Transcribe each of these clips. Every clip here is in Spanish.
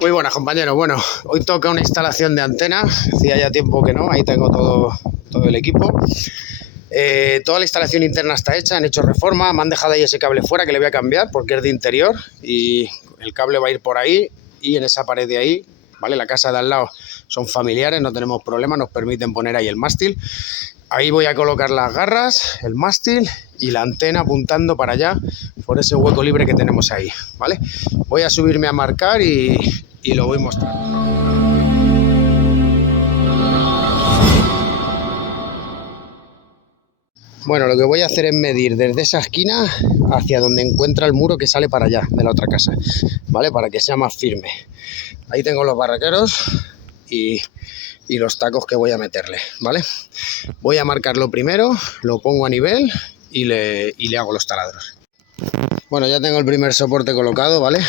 Muy buenas, compañeros. Bueno, hoy toca una instalación de antena. Hacía ya tiempo que no. Ahí tengo todo el equipo. Toda la instalación interna está hecha. Han hecho reforma. Me han dejado ahí ese cable fuera que le voy a cambiar porque es de interior. Y el cable va a ir por ahí y en esa pared de ahí, ¿vale? La casa de al lado son familiares, no tenemos problema. Nos permiten poner ahí el mástil. Ahí voy a colocar las garras, el mástil y la antena apuntando para allá por ese hueco libre que tenemos ahí, ¿vale? Voy a subirme a marcar y lo voy mostrando. Bueno, lo que voy a hacer es medir desde esa esquina hacia donde encuentra el muro que sale para allá de la otra casa, ¿vale? Para que sea más firme. Ahí tengo los barraqueros y los tacos que voy a meterle, ¿vale? Voy a marcarlo primero, lo pongo a nivel y le hago los taladros. Bueno, ya tengo el primer soporte colocado, ¿vale?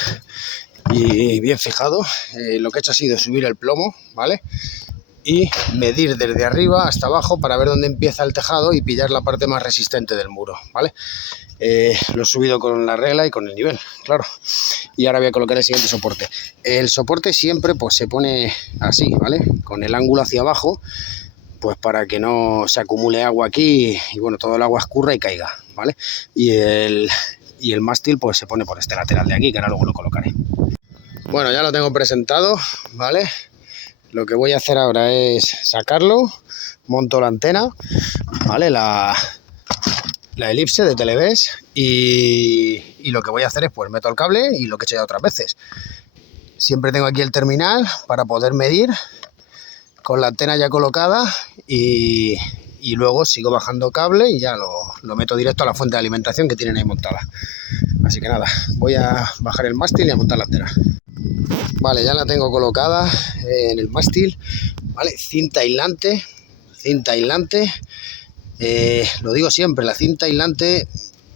Y bien fijado. Lo que he hecho ha sido subir el plomo, ¿vale? Y medir desde arriba hasta abajo para ver dónde empieza el tejado y pillar la parte más resistente del muro, ¿vale? Lo he subido con la regla y con el nivel, claro. Y ahora voy a colocar el siguiente soporte. El soporte siempre pues se pone así, ¿vale? Con el ángulo hacia abajo, pues para que no se acumule agua aquí y bueno, todo el agua escurra y caiga, ¿vale? Y el mástil pues se pone por este lateral de aquí, que ahora luego lo colocaré. Bueno, ya lo tengo presentado, ¿vale? Lo que voy a hacer ahora es sacarlo, monto la antena, ¿vale? La elipse de Televes y lo que voy a hacer es pues meto el cable y lo que he hecho ya otras veces. Siempre tengo aquí el terminal para poder medir con la antena ya colocada y luego sigo bajando cable y ya lo meto directo a la fuente de alimentación que tienen ahí montada. Así que nada, voy a bajar el mástil y a montar la antena. Vale, ya la tengo colocada en el mástil, ¿vale? Cinta aislante. Lo digo siempre, la cinta aislante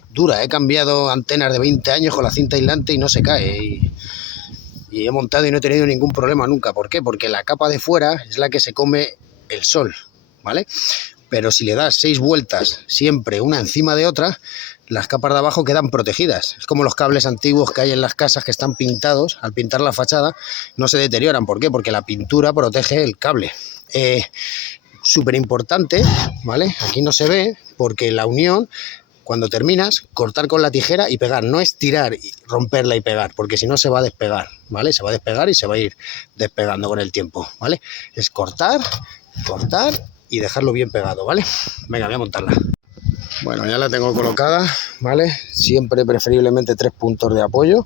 dura. He cambiado antenas de 20 años con la cinta aislante y no se cae. Y he montado y no he tenido ningún problema nunca. ¿Por qué? Porque la capa de fuera es la que se come el sol, ¿vale? Pero si le das 6 vueltas siempre una encima de otra, las capas de abajo quedan protegidas. Es como los cables antiguos que hay en las casas que están pintados. Al pintar la fachada no se deterioran. ¿Por qué? Porque la pintura protege el cable. Súper importante, ¿vale? Aquí no se ve porque la unión, cuando terminas, cortar con la tijera y pegar. No es tirar, romperla y pegar, porque si no se va a despegar, ¿vale? Se va a despegar y se va a ir despegando con el tiempo, ¿vale? Es cortar y dejarlo bien pegado, ¿vale? Venga, voy a montarla. Bueno, ya la tengo colocada, ¿vale? Siempre preferiblemente 3 puntos de apoyo,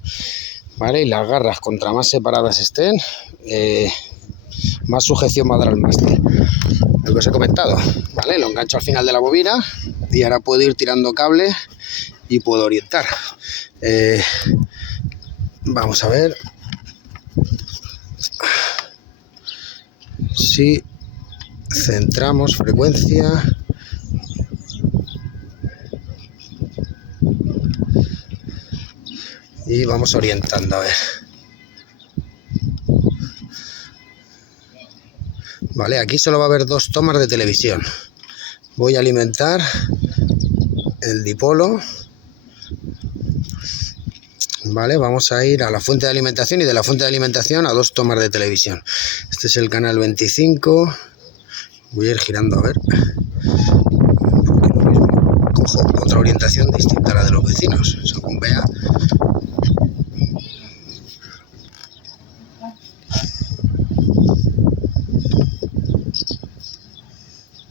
¿vale? Y las garras, contra más separadas estén, más sujeción va a dar al mástil. Lo que os he comentado, ¿vale? Lo engancho al final de la bobina y ahora puedo ir tirando cable y puedo orientar. Vamos a ver si centramos frecuencia. Y vamos orientando, a ver. Vale, aquí solo va a haber 2 tomas de televisión. Voy a alimentar el dipolo. Vale, vamos a ir a la fuente de alimentación y de la fuente de alimentación a 2 tomas de televisión. Este es el canal 25. Voy a ir girando a ver. Porque lo mismo cojo otra orientación distinta a la de los vecinos, según vea.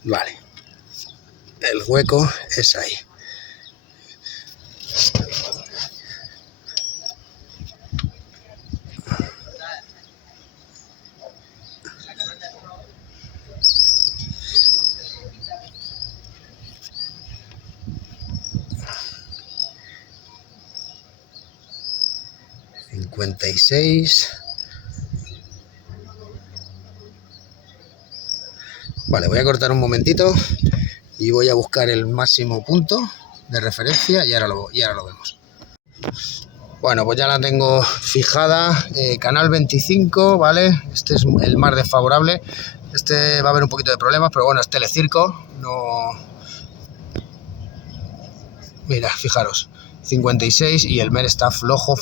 Vale, el hueco es ahí. ...56... Vale, voy a cortar un momentito y voy a buscar el máximo punto de referencia y ahora lo vemos. Bueno, pues ya la tengo fijada, canal 25, ¿vale? Este es el más desfavorable. Este va a haber un poquito de problemas, pero bueno, es Telecirco, no... Mira, fijaros, 56 y el MER está flojo,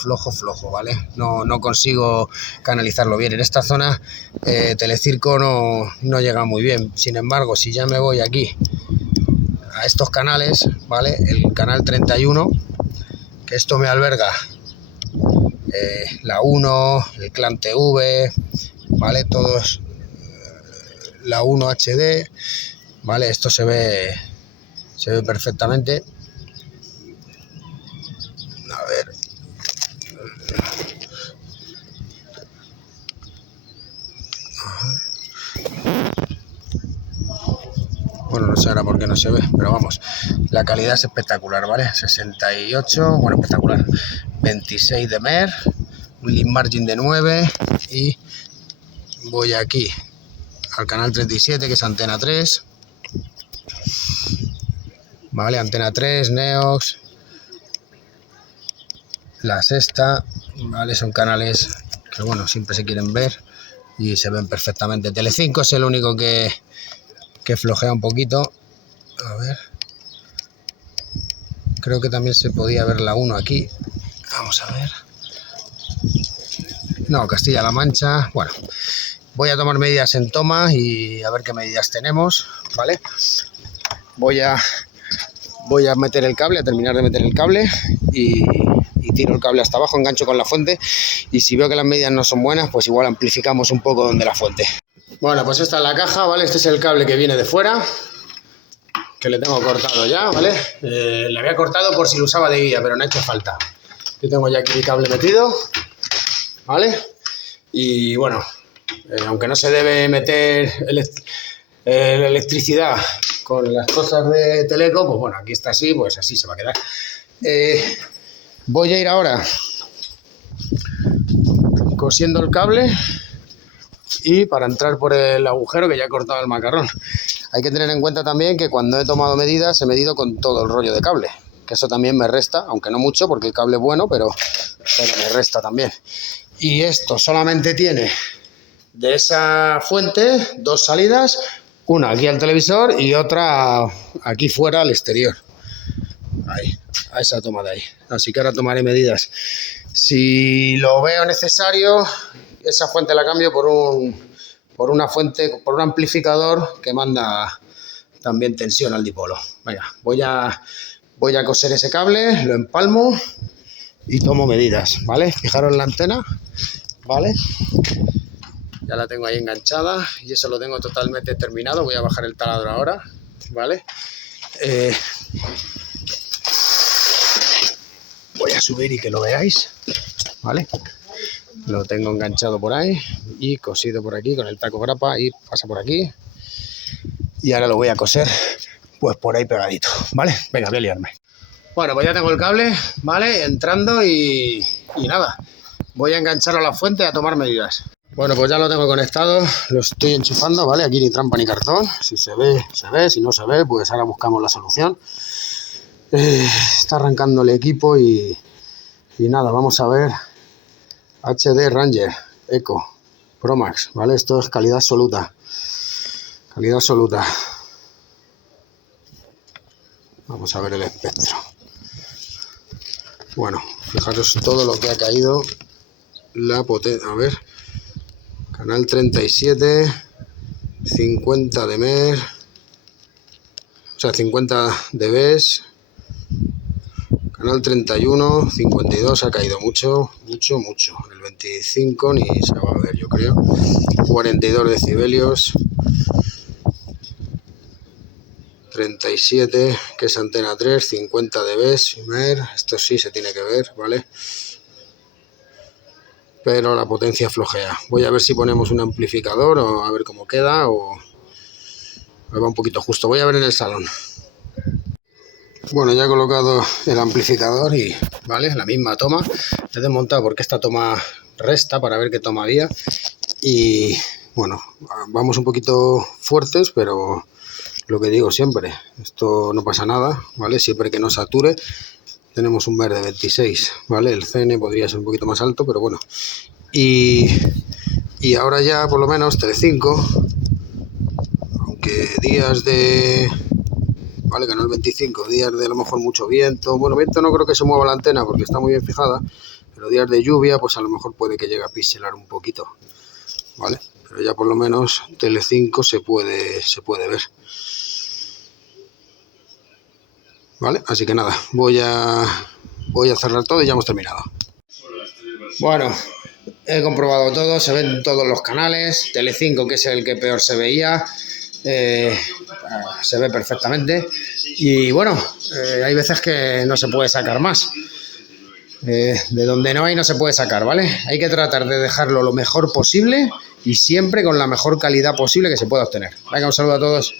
¿vale? No consigo canalizarlo bien. En esta zona Telecirco no llega muy bien. Sin embargo, si ya me voy aquí a estos canales, ¿vale? El canal 31, que esto me alberga la 1, el Clan TV, ¿vale? Todos, la 1 HD, ¿vale? Esto se ve perfectamente. A ver. Bueno, no sé ahora por qué no se ve, pero vamos, la calidad es espectacular, ¿vale? 68, bueno, espectacular. 26 de MER, un lead margin de 9 y voy aquí al canal 37, que es Antena 3. Vale, Antena 3, Neox, La Sexta, vale, son canales que, bueno, siempre se quieren ver y se ven perfectamente. Telecinco es el único que flojea un poquito. A ver, creo que también se podía ver la 1 aquí. Vamos a ver. No, Castilla-La Mancha. Bueno, voy a tomar medidas en toma y a ver qué medidas tenemos, ¿vale? Voy a meter el cable, a terminar de meter el cable y tiro el cable hasta abajo, engancho con la fuente y si veo que las medidas no son buenas, pues igual amplificamos un poco donde la fuente. Bueno, pues esta es la caja, ¿vale? Este es el cable que viene de fuera, que le tengo cortado ya, ¿vale? Le había cortado por si lo usaba de guía, pero no ha hecho falta. Yo tengo ya aquí mi cable metido, ¿vale? Y bueno, aunque no se debe meter electricidad con las cosas de Teleco, pues bueno, aquí está así, pues así se va a quedar. Voy a ir ahora cosiendo el cable y para entrar por el agujero que ya he cortado el macarrón. Hay que tener en cuenta también que cuando he tomado medidas he medido con todo el rollo de cable, que eso también me resta, aunque no mucho porque el cable es bueno, pero me resta también. Y esto solamente tiene de esa fuente 2 salidas, una aquí al televisor y otra aquí fuera al exterior. Ahí, a esa toma de ahí. Así que ahora tomaré medidas. Si lo veo necesario, esa fuente la cambio por una fuente, por un amplificador que manda también tensión al dipolo. Venga, voy a coser ese cable, lo empalmo y tomo medidas, ¿vale? Fijaros la antena, ¿vale? Ya la tengo ahí enganchada y eso lo tengo totalmente terminado. Voy a bajar el taladro ahora, ¿vale? Voy a subir y que lo veáis, ¿vale? Lo tengo enganchado por ahí y cosido por aquí con el taco grapa y pasa por aquí. Y ahora lo voy a coser pues por ahí pegadito, ¿vale? Venga, voy a liarme. Bueno, pues ya tengo el cable, ¿vale? Entrando y nada. Voy a enganchar a la fuente a tomar medidas. Bueno, pues ya lo tengo conectado, lo estoy enchufando, ¿vale? Aquí ni trampa ni cartón. Si se ve, se ve. Si no se ve, pues ahora buscamos la solución. Está arrancando el equipo y nada, vamos a ver. HD Ranger Eco Pro Max, ¿vale? Esto es calidad absoluta. Calidad absoluta. Vamos a ver el espectro. Bueno, fijaros todo lo que ha caído. La potencia, a ver. Canal 37, 50 de MER, o sea, 50 dB. Canal 31, 52 ha caído mucho. El 25 ni se va a ver, yo creo. 42 decibelios. 37, que es Antena 3, 50 dB, MER. Esto sí se tiene que ver, ¿vale? Pero la potencia flojea. Voy a ver si ponemos un amplificador o a ver cómo queda o va un poquito justo. Voy a ver en el salón. Bueno, ya he colocado el amplificador y, ¿vale? La misma toma. He desmontado porque esta toma resta para ver qué toma había. Y, bueno, vamos un poquito fuertes, pero lo que digo siempre, esto no pasa nada, ¿vale? Siempre que no sature. Tenemos un MER de 26, ¿vale? El CN podría ser un poquito más alto, pero bueno. Y ahora ya, por lo menos, Telecinco, aunque días de ¿vale? Canal 25, días de a lo mejor mucho viento. Bueno, viento no creo que se mueva la antena porque está muy bien fijada, pero días de lluvia, pues a lo mejor puede que llegue a pixelar un poquito, ¿vale? Pero ya por lo menos Telecinco se puede ver. ¿Vale? Así que nada, voy a cerrar todo y ya hemos terminado. Bueno, he comprobado todo, se ven todos los canales. Telecinco, que es el que peor se veía, se ve perfectamente. Y bueno, hay veces que no se puede sacar más. De donde no hay no se puede sacar, ¿vale? Hay que tratar de dejarlo lo mejor posible y siempre con la mejor calidad posible que se pueda obtener. Venga, un saludo a todos.